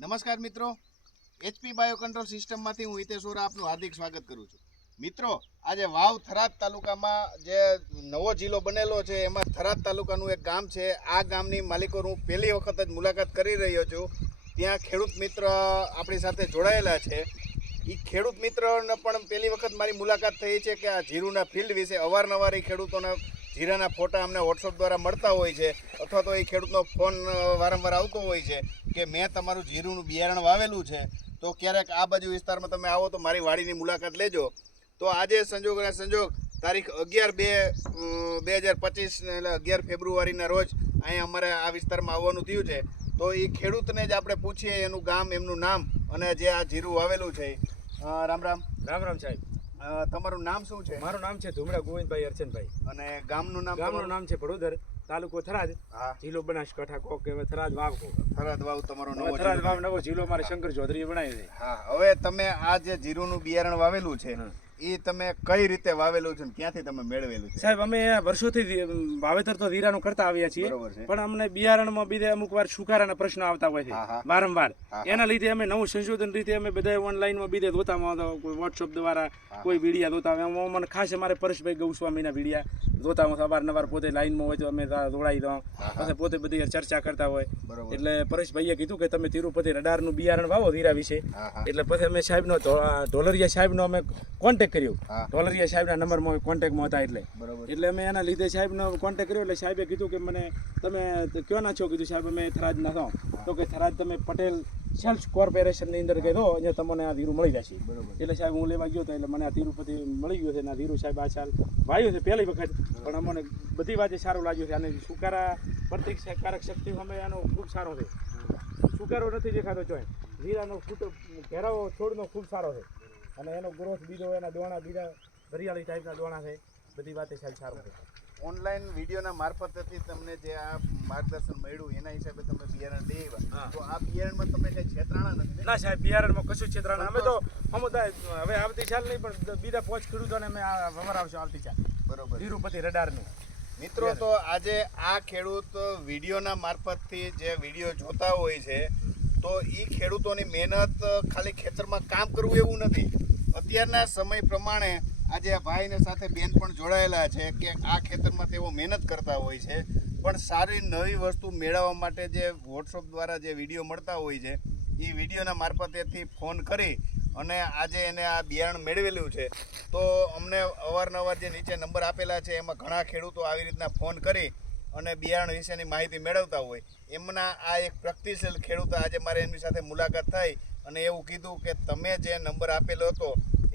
નમસ્કાર મિત્રો, HP bio control સિસ્ટમમાંથી હું હિતેશ વોરા આપનું હાર્દિક સ્વાગત કરું છું. મિત્રો, આજે વાવ થરાદ તાલુકામાં જે નવો જિલ્લો બનેલો છે એમાં થરાદ તાલુકાનું એક ગામ છે. આ ગામની માલિકોનું હું પહેલી વખત જ મુલાકાત કરી રહ્યો છું. ત્યાં ખેડૂત મિત્ર આપણી સાથે જોડાયેલા છે. એ ખેડૂત મિત્રને પણ પહેલી વખત મારી મુલાકાત થઈ છે કે આ જીરુના ફિલ્ડ વિશે અવારનવાર એ ખેડૂતોને જીરાના ફોટા અમને વોટ્સઅપ દ્વારા મળતા હોય છે, અથવા તો એ ખેડૂતનો ફોન વારંવાર આવતો હોય છે કે મેં તમારું જીરુનું બિયારણ વાવેલું છે, તો ક્યારેક આ બાજુ વિસ્તારમાં તમે આવો તો મારી વાડીની મુલાકાત લેજો. તો આજે સંજોગ તારીખ 11/2/2025 એટલે 11 ફેબ્રુઆરીના રોજ અહીંયા અમારે આ વિસ્તારમાં આવવાનું થયું છે. તો એ ખેડૂતને જ આપણે પૂછીએ એનું ગામ, એમનું નામ અને જે આ જીરું વાવેલું છે. રામ રામ. રામ રામ સાહેબ. તમારું નામ શું છે? મારું નામ છે ધુમડા ગોવિંદભાઈ અર્ચનભાઈ. અને ગામનું નામ? ગામનું નામ છે ભડોદર, તાલુકો થરાદ, જિલ્લો બનાસકાંઠા. કોક કે થરાદ વાવ. થરાદ વાવ તમારો નવો થરાદ વાવ નવો જિલ્લો મારે શંકર ચૌધરીએ બનાવ્યો છે. હા, હવે તમે આ જે જીરુનું બિયારણ વાવેલું છે એ તમે કઈ રીતે વાવેલું છે, ક્યાંથી તમે મેળવેલું છે? સાહેબ, અમે વર્ષોથી વાવેતર તો જીરાનું કરતા આવ્યા છીએ, પણ અમને બિયારણમાં બીજે અમુક વાર સુકારાના પ્રશ્નો આવતા હોય છે વારંવાર. એના લીધે અમે નવું સંશોધન રીતે અમે બધા ઓનલાઈનમાં બીજે જોતામાં કોઈ વોટ્સઅપ દ્વારા કોઈ વિડીયા જોતા હોય. મને ખાસ અમારે પરેશભાઈ ગૌસ્વામીના વિડીયા જોતામાં અવારનવાર પોતે લાઈનમાં હોય તો અમે દોડાઈ દઉં, પછી પોતે બધી ચર્ચા કરતા હોય. એટલે પરેશભાઈએ કીધું કે તમે તિરુપતિ રડારનું બિયારણ વાવો જીરા વિશે. એટલે પછી અમે સાહેબનો ઢોલરિયા સાહેબનો અમે કોન્ટેક્ટ કર્યું. ઢોલરિયા સાહેબના નંબરમાં કોન્ટેક્ટમાં હતા. એટલે અમે એના લીધે સાહેબનો કોન્ટેક્ટ કર્યો. એટલે સાહેબે કીધું કે મને તમે ક્યાંના છો? કીધું સાહેબ અમે થરાદના છો. તો કે થરાદ તમે પટેલ સેલ્સ કોર્પોરેશનની અંદર કહી દો, અહીંયા તમને આ ધીરું મળી જશે. એટલે સાહેબ હું લેવા ગયો હતો, એટલે મને આ તિરુપતિ મળી ગયો છે. અને આ ધીરું સાહેબ આ સાલ વાવ્યું છે પહેલી વખત, પણ અમને બધી વાતે સારું લાગ્યું છે. અને સુકારા પ્રતિકારક શક્તિ અમે એનો ખૂબ સારો છે. સુકારો નથી દેખાતો ચોય. જીરાનો ઘેરાવો છોડનો ખૂબ સારો છે. અને એનો ગ્રોથ બીજો, એના દોણા બીજા હરિયાળી ટાઈપના દોણા છે. બધી વાતે સાહેબ સારું છે. ઓનલાઈન વિડીયોના મારફતથી તમને જે આ માર્ગદર્શન મળ્યું એના હિસાબે તમે બિયારણ લેવા, તો આ બિયારણમાં તમે કઈ છેતરાણા નથી? ના સાહેબ, બિયારણમાં કશું છેતરાણા. અમે તો સમુદાય હવે આવતી સાલ નહીં, પણ બીજા 5 ખેડૂતોને અમે વમરાવશું આવતી સાલ. બરોબર. તિરુપતિ રડારનું. મિત્રો, તો આજે આ ખેડૂત વિડીયોના મારફતથી જે વિડીયો જોતા હોય છે, તો એ ખેડૂતોની મહેનત ખાલી ખેતરમાં કામ કરવું એવું નથી. અત્યારના સમય પ્રમાણે આજે આ ભાઈને સાથે બેન પણ જોડાયેલા છે કે આ ખેતરમાં તેઓ મહેનત કરતા હોય છે, પણ સારી નવી વસ્તુ મેળવવા માટે જે વોટ્સઅપ દ્વારા જે વિડીયો મળતા હોય છે, એ વિડીયોના મારફતેથી ફોન કરી અને આજે એને આ બિયારણ મેળવેલું છે. તો અમને અવારનવાર જે નીચે નંબર આપેલા છે એમાં ઘણા ખેડૂતો આવી રીતના ફોન કરી અને બિયારણ વિશેની માહિતી મેળવતા હોય. એમના આ એક પ્રગતિશીલ ખેડૂત આજે મારે એમની સાથે મુલાકાત થઈ અને એવું કીધું કે તમે જે નંબર આપેલો હતો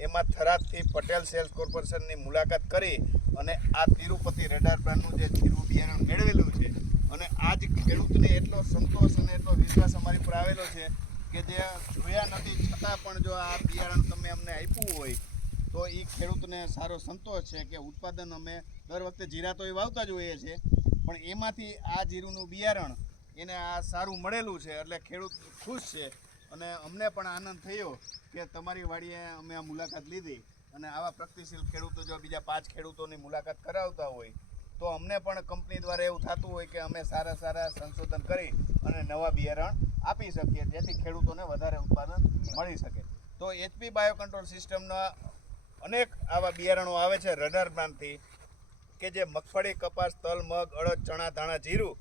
એમાં થરાદથી પટેલ સેલ્સ કોર્પોરેશનની મુલાકાત કરી અને આ તિરુપતિ રડાર બ્રાન્ડનું જે જીરું બિયારણ મેળવેલું છે, અને આ જ ખેડૂતને એટલો સંતોષ અને એટલો વિશ્વાસ અમારી પર આવેલો છે કે જે જોયા નથી છતાં પણ જો આ બિયારણ તમે અમને આપ્યું હોય તો એ ખેડૂતને સારો સંતોષ છે કે ઉત્પાદન અમે દર વખતે જીરા તો એ વાવતા જ હોઈએ છીએ, પણ એમાંથી આ જીરુંનું બિયારણ એને આ સારું મળેલું છે. એટલે ખેડૂત ખુશ છે અને અમને પણ આનંદ થયો કે તમારી વાડીએ અમે આ મુલાકાત લીધી. અને આવા પ્રગતિશીલ ખેડૂતો જો બીજા 5 ખેડૂતોની મુલાકાત કરાવતા હોય તો અમને પણ કંપની દ્વારા એવું થતું હોય કે અમે સારા સંશોધન કરી અને નવા બિયારણ આપી શકીએ, જેથી ખેડૂતોને વધારે ઉત્પાદન મળી શકે. તો એચપી બાયો કંટ્રોલ સિસ્ટમના અનેક આવા બિયારણો આવે છે રડાર બ્રાન્ડથી કે જે મગફળી, કપાસ, તલ, મગ, અડદ, ચણા, ધાણા, જીરું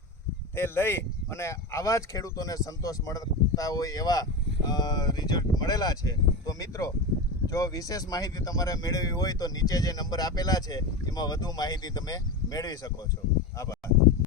તે લઈ અને આવા જ ખેડૂતોને સંતોષ મળતા હોય એવા રિઝલ્ટ મળેલા છે. તો મિત્રો, જો વિશેષ માહિતી તમારે મેળવવી હોય તો નીચે જે નંબર આપેલા છે એમાં વધુ માહિતી તમે મેળવી શકો છો. આભાર.